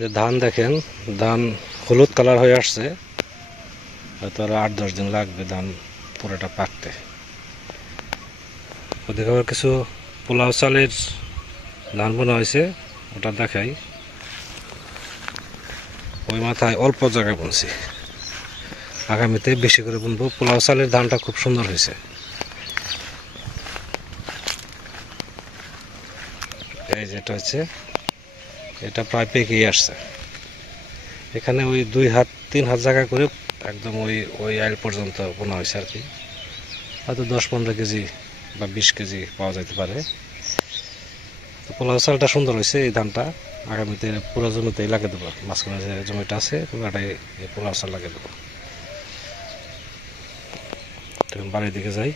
যে ধান দেখেন, ধান হলুদ কালার হয়ে আসছে, হয়তো আর 8-10 দিন লাগবে ধান পুরোটা পাকতে। ওদিকে আবার কিছু পোলাও চালের ধান বোনা হয়েছে, ওটা দেখাই। ওই মাথায় অল্প জায়গায় বুনছি, আগামীতে বেশি করে বুনবো। পোলাও চালের ধানটা খুব সুন্দর হয়েছে। এই যেটা হচ্ছে, এটা প্রায় পেকেই আসছে। এখানে ওই 2-3 হাত জায়গা করে একদম ওই আইল পর্যন্ত বোনা হয়েছে আর কি। হয়তো 10-15 কেজি বা 20 কেজি পাওয়া যেতে পারে। তো পোলাও চালটা সুন্দর হয়েছে। এই ধানটা আগামীতে পুরো জমিতেই লাগিয়ে দেবো। মাঝখানে যে জমিটা আছে পুরোটাই পোলাও চাল লাগিয়ে দেবো। বাড়ির দিকে যাই।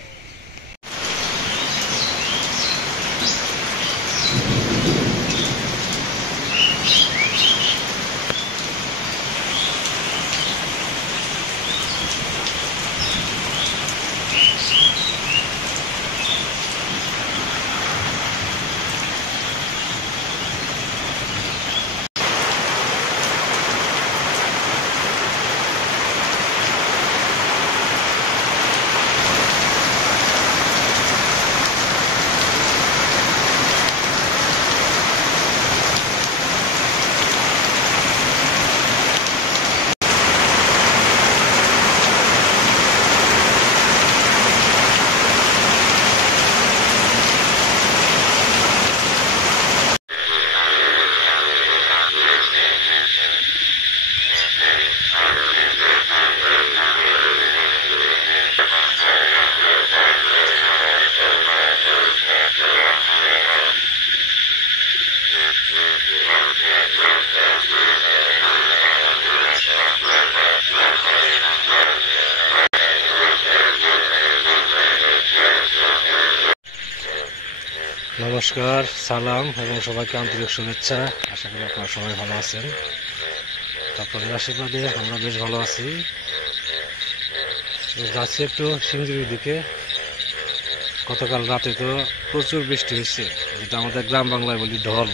নমস্কার, সালাম এবং সবাইকে আন্তরিক শুভেচ্ছা। আশা করি আপনারা সবাই ভালো আছেন। তারপরে আশীর্বাদে আমরা বেশ ভালো আছি। যাচ্ছি একটু সিংজুরির দিকে। গতকাল রাতে তো প্রচুর বৃষ্টি হয়েছে, যেটা আমাদের গ্রাম বাংলায় বলি ঢল।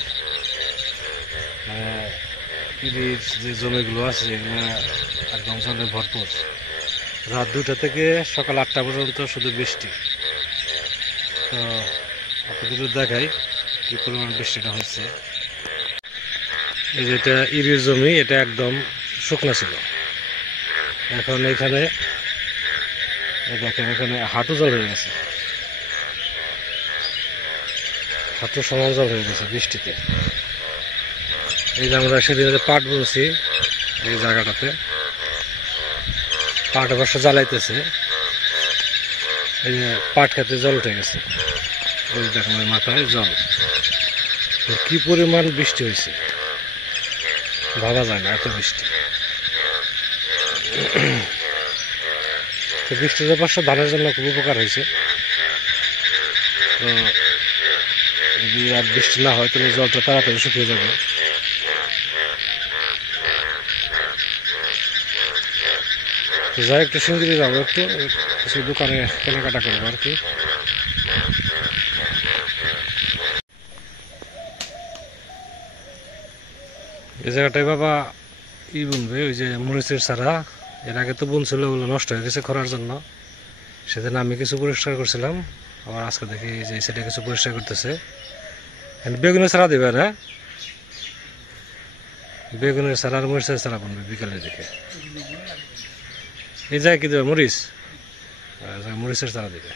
ইরির যে জমিগুলো আছে এগুলো একদম জলে ভরপুর। রাত 2টা থেকে সকাল 8টা পর্যন্ত শুধু বৃষ্টি। তো আপনাদের দেখাই কি পরিমাণ বৃষ্টিটা হচ্ছে। এই যেটা ইরির জমি, এটা একদম শুকনো ছিল। এখন এখানে দেখেন, এখানে হাঁটু জল হয়ে গেছে, হাঁটু সমান জল হয়ে গেছে বৃষ্টিতে। এই যে আমরা সেদিন পাট বুনছি, এই জায়গাটাতে পাট অবশ্য জ্বালাইতেছে। এই যে পাট খেতে জল উঠে গেছে, ওই দেখেন ওই মাথায় জল। কি পরিমাণ বৃষ্টি হয়েছে ভাবা যায় না, এত বৃষ্টি। তো বৃষ্টির অবশ্য ধানের জন্য খুব উপকার হয়েছে। তো যদি আর বৃষ্টি না হয় তাহলে জলটা তাড়াতাড়ি শুকিয়ে যাবে। তো যাই একটু সিংড়ি যাবো, একটু কিছু দোকানে কেনাকাটা করবো আর কি। এই জায়গাটায় বাবা বুনবে, ওই যে মরিচের চারা। এর আগে তো বুনছিল, ওগুলো নষ্ট হয়ে গেছে খরার জন্য। সেদিন আমি কিছু পরিষ্কার করছিলাম, আবার আজকে দেখি যে সেটা কিছু পরিষ্কার করতেছে। বেগুনের চারা দেবে না, বেগুনের চারা আর মরিচের চারা বুনবে বিকালের দিকে। এই জায়গায় কি দেবে? মরিচ, মরিচের চারা দেবে।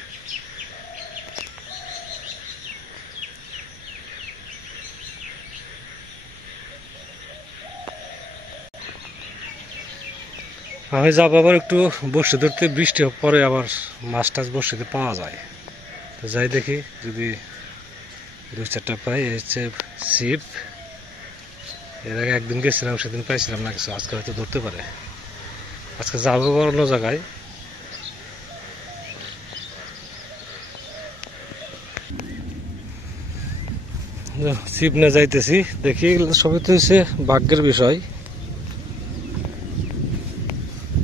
আমি যাবো আবার একটু বসে ধরতে, বৃষ্টি পরে আবার মাছ টাছ বসিতে পাওয়া যায়। তো যাই দেখি যদি 2-4টা পাই। এই হচ্ছে ছিপ। এর আগে একদিন গেছিলাম, সেদিন পাইছিলাম না কিছু। আজকে হয়তো ধরতে পারে। আজকে যাবো অন্য জায়গায়। ছিপ না যাইতেছি, দেখি সবই তো হচ্ছে ভাগ্যের বিষয়।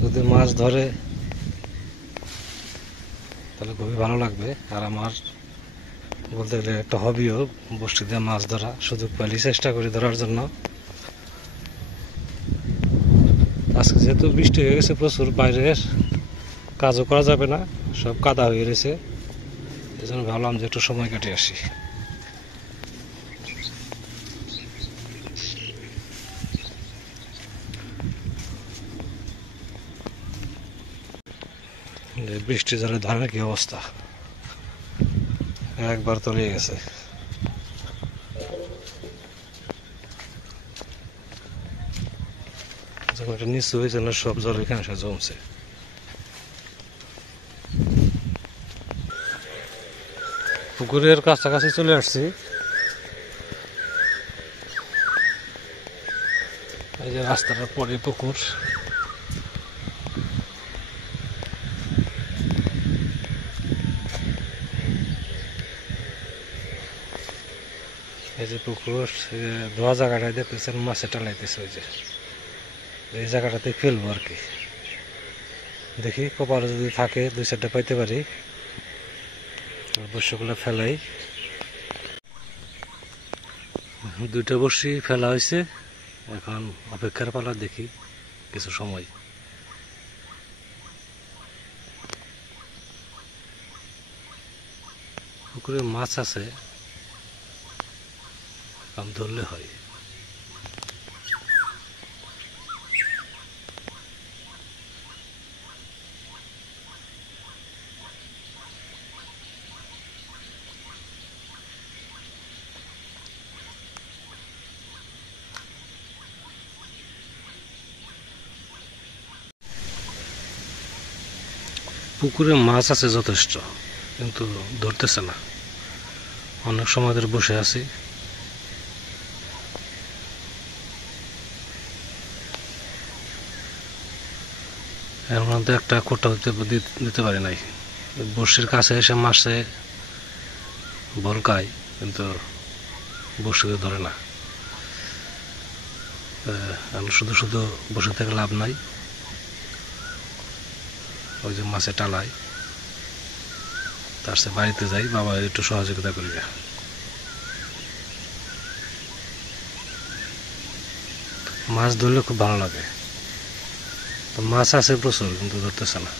যদি মাছ ধরে তাহলে খুবই ভালো লাগবে। আর আমার বলতে গেলে একটা হবিও, বসতে দিয়ে মাছ ধরা। সুযোগ পাইলে চেষ্টা করি ধরার জন্য। আজকে যেহেতু বৃষ্টি হয়ে গেছে প্রচুর, বাইরের কাজও করা যাবে না, সব কাদা হয়ে গেছে, এই জন্য ভাবলাম যে একটু সময় কাটিয়ে আসি। বৃষ্টি জলে ধানের কি অবস্থা, একবার তলিয়ে গেছে। যখন এটা নিচু হয়েছে না, সব জল এখানে এসে জমছে। পুকুরের কাছাকাছি চলে আসছি। এই যে রাস্তাটার পরে পুকুর। এই যে পুকুর, ধোয়া জায়গাটায় দেখতেছেন মাছে টালাইতেছে, ওই যে এই জায়গাটাতে ফেলবো আর কি। দেখি কপালে যদি থাকে 2-4টা পাইতে পারি, বর্ষাগুলো ফেলাই। 2টা বর্ষি ফেলা হয়েছে, এখন অপেক্ষার পালা, দেখি কিছু সময়। পুকুরে মাছ আছে, কাম ধরলে হয়। পুকুরে মাছ আছে যথেষ্ট, কিন্তু ধরতেছে না। অনেক সময় ধরে বসে আছি। এর মধ্যে একটা কোটা দিতে পারি নাই। বড়শির কাছে এসে মাছে বলকায়, কিন্তু বড়শিতে ধরে না। শুধু শুধু বসে থেকে লাভ নাই, ওই যে মাছে টালায়, তার সে বাড়িতে যাই, বাবা একটু সহযোগিতা করি। মাছ ধরলে খুব ভালো লাগে, তো মাছ আছে প্রচুর, কিন্তু ধরতেছে না।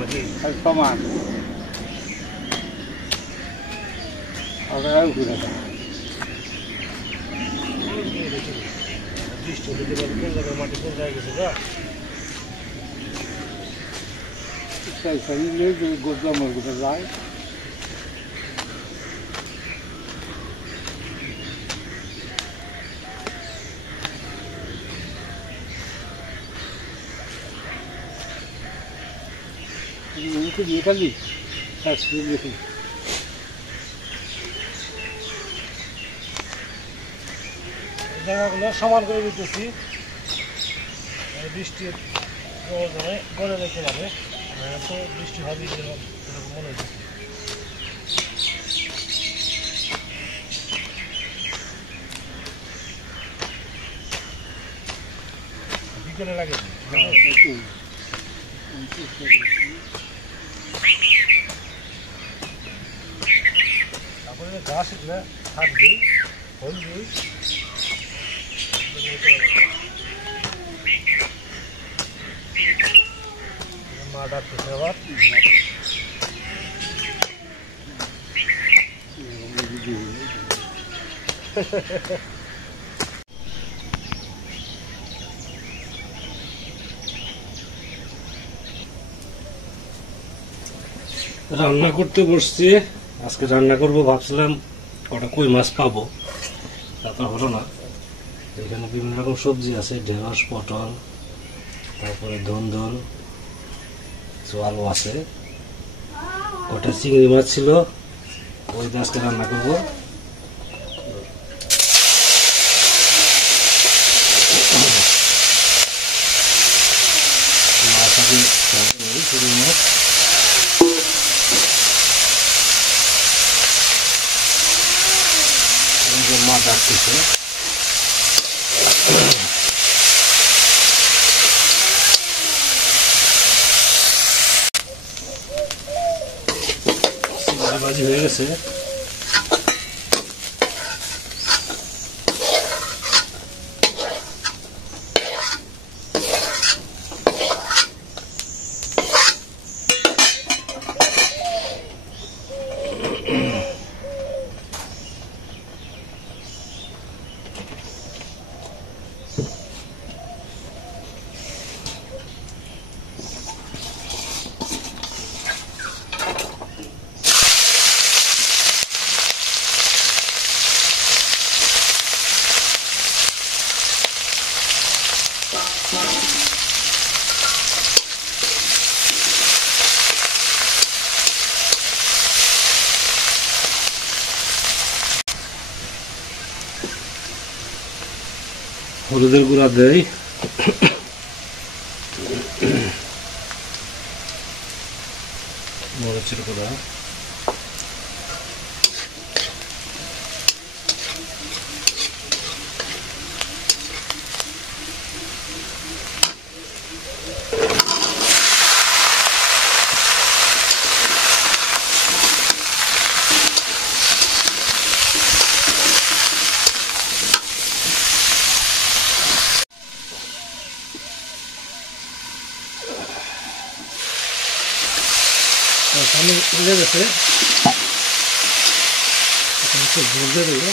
নাকি সমান মাটি কোন জায়গায় গেছে গা, গোদামের কোথায় যায়। খালি দেখুন জায়গাগুলো সমান করে দিতেছি, বৃষ্টির প্রয়োজনে গড়ে রেখে যাবে, তো বৃষ্টি হবে এরকম মনে হচ্ছে। বিকেলে লাগে তারপরে ঘাস এগুলো থাকবে, হলুদ মা ডাকতেছে আবার। রান্না করতে বসছি, আজকে রান্না করব ভাবছিলাম কটা কই মাছ পাবো, তারপর হলো না। এখানে বিভিন্ন রকম সবজি আছে, ঢেঁড়স, পটল, তারপরে ধুন্দুল, আলু আছে, কটা চিংড়ি মাছ ছিল, ওই আজকে রান্না করবো। মাছ আগে চিংড়ি মাছ, মা ডাকতেছে। ভাজি হয়ে গেছে। হলুদের গুঁড়া দেই, মরিচের গুঁড়া, সামনে উঠে গেছে। এখন একটু ভুলতে দেব।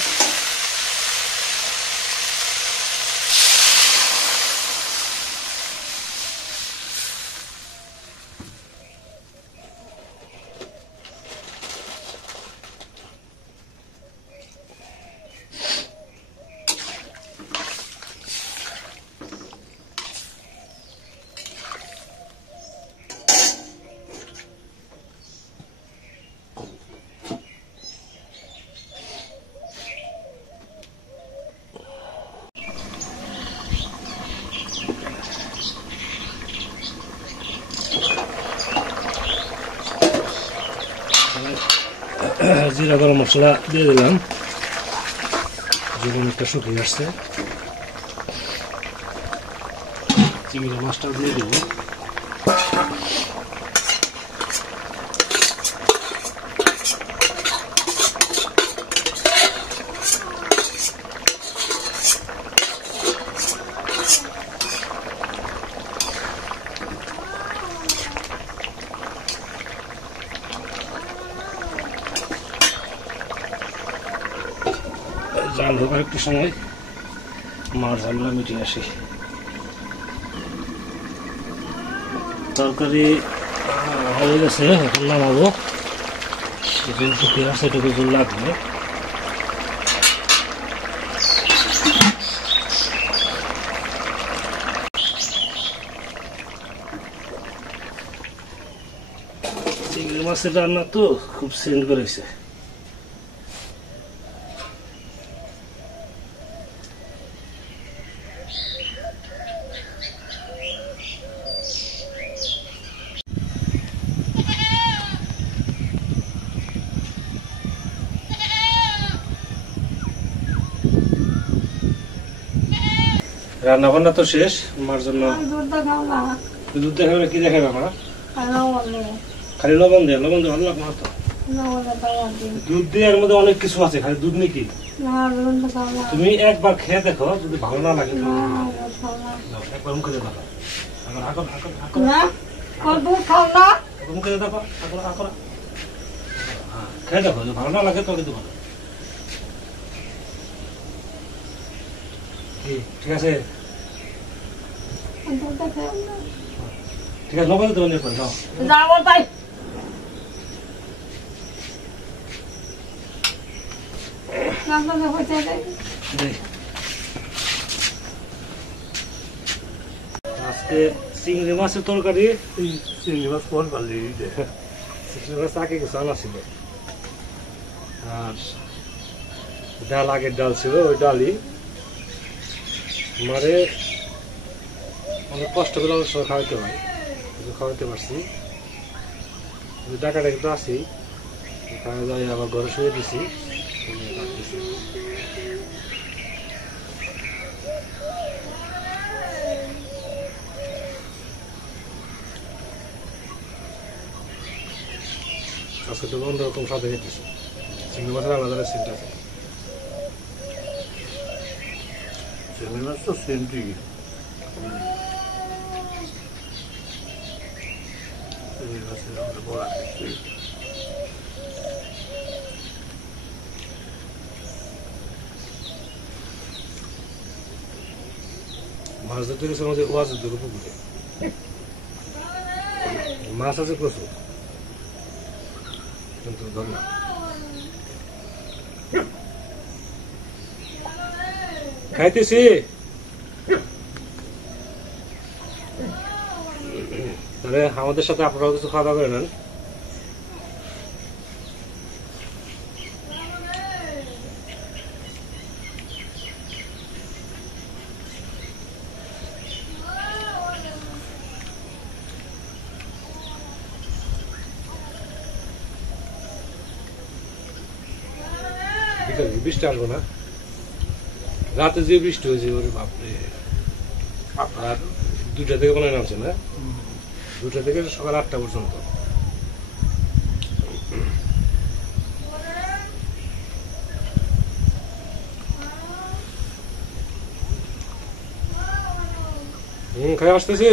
জিরা গরম মশলা দিয়ে দিলাম, যেগুলো একটা শুকিয়ে আসছে। চিংড়ি মাছটাও দিয়ে দেব। জাল হোক একটু সময়, মাছ ঝালটা মিটিয়ে আসি। তরকারি হয়ে গেছে, এখন নামাবো। যেটুকু শুকিয়ে আসছে সেটুকু জল লাগবে। চিংড়ি মাছের রান্না তো খুব সেন্ট করেছে। রান্না বান্না তো শেষ, মার জন্য দুধ দেখাবে। কি দেখাবে আমরা? খালি লবণ দিয়ে ভালো লাগবে না তো। দুধ দিয়ে এর মধ্যে অনেক কিছু আছে, খালি দুধ নাকি? তুমি একবার খেয়ে দেখো, যদি ভালো না লাগে একবার মুখে দেখো, মুখে দেখো, খেয়ে দেখো, যদি ভালো না লাগে তো কিন্তু ভালো। ঠিক আছে, ঠিক আছে, লবণ দিতে বন্ধ করে দাও। আজকে চিংড়ি মাছের তরকারি। চিংড়ি মাছ কোন পারলি? চিংড়ি মাছ আগে কিছু আনা ছিল, আর ডাল, আগের ডাল ছিল, ওই ডালই মারে অনেক কষ্ট করে অনেক সময় খাওয়াইতে হয়, খাওয়াইতে পারছি। টাকাটা কিন্তু আসি, খাওয়া যাই আবার ঘরে শুয়ে দিছি। আজকে তো অন্যরকম স্বাদে খেতেছি। চিংড়ি মাছের আলাদা সেন্ট আছে। চিংড়ি মাছ তো সেন্টি চিংড়ি মাছের আমরা বড়া খাচ্ছি। মাছ ধরতে গেছে আমাদের ওয়াজের দুটো পুকুরে, মাছ আছে প্রচুর, কিন্তু ধর না। খাইতেছি। তাহলে আমাদের সাথে আপনারাও কিছু খাওয়া দাওয়া করে নেন। বিকালে বৃষ্টি আসবো না, রাতে যে বৃষ্টি হয়েছে ওরে বাপরে। আর 2টা থেকে মনে নামছে না, 2টা থেকে সকাল 8টা পর্যন্ত। খাই আসতেছি।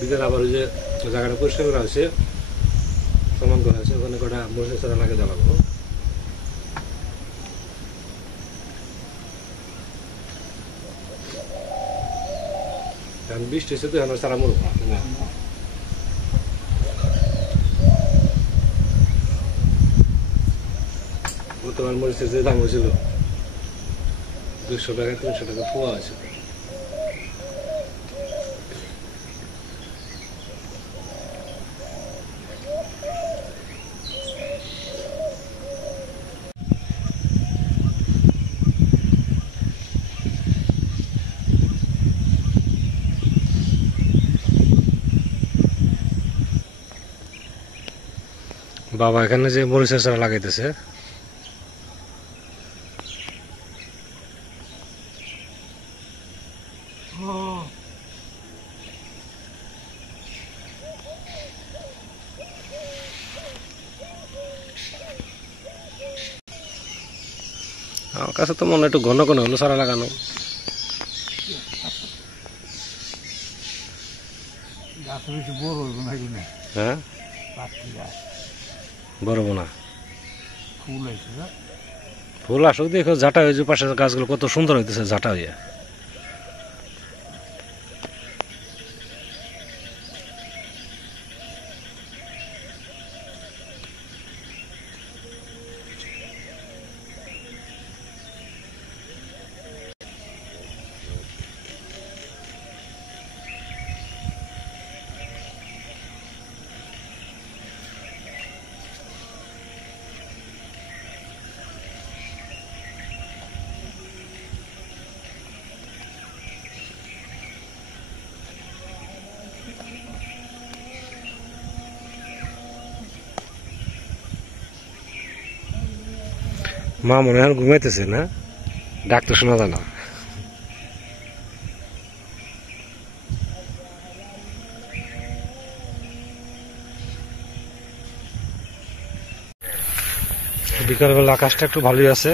বিকেল আবার ওই যে জায়গাটা পরিষ্কার করা হয়েছে, সমান করা হয়েছে, ওখানে কটা মরিচের চারা লাগিয়ে জ্বালাবো। কারণ বৃষ্টি হয়েছে তো এখন চারা মরবো না। বর্তমান মরিচের যে দাম হয়েছিল 200 টাকা 300 টাকা পোয়া হয়েছিল। বাবা এখানে যে মরিচের চারা লাগাইতেছে, আমার কাছে তো মনে একটু ঘন ঘন হলো চারা লাগানো। গাছ বেশি বড় হইব না এগুলো, হ্যাঁ পাখি গাছ বড় না, ফুল হয়েছে না। ফুল আসুক, দেখো ঝাঁটা হয়েছে, পাশের গাছগুলো কত সুন্দর হইতেছে ঝাঁটা হইয়া। মা মনে হয় ঘুমাইতেছে না, ডাক্তার শোনা যায় না। বিকালবেলা আকাশটা একটু ভালোই আছে,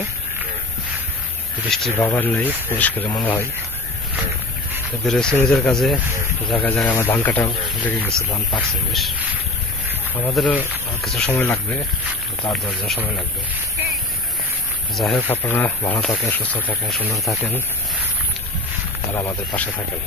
বৃষ্টির ভাবার নেই, পরিষ্কার মনে হয়। বেরোচ্ছে নিজের কাজে, জায়গায় জায়গায় আমার ধান কাটাও লেগে গেছে, ধান পাকছে বেশ। আমাদেরও কিছু সময় লাগবে, 8-10 দিন সময় লাগবে। যাই হোক, আপনারা ভালো থাকেন, সুস্থ থাকেন, সুন্দর থাকেন, আর আমাদের পাশে থাকেন।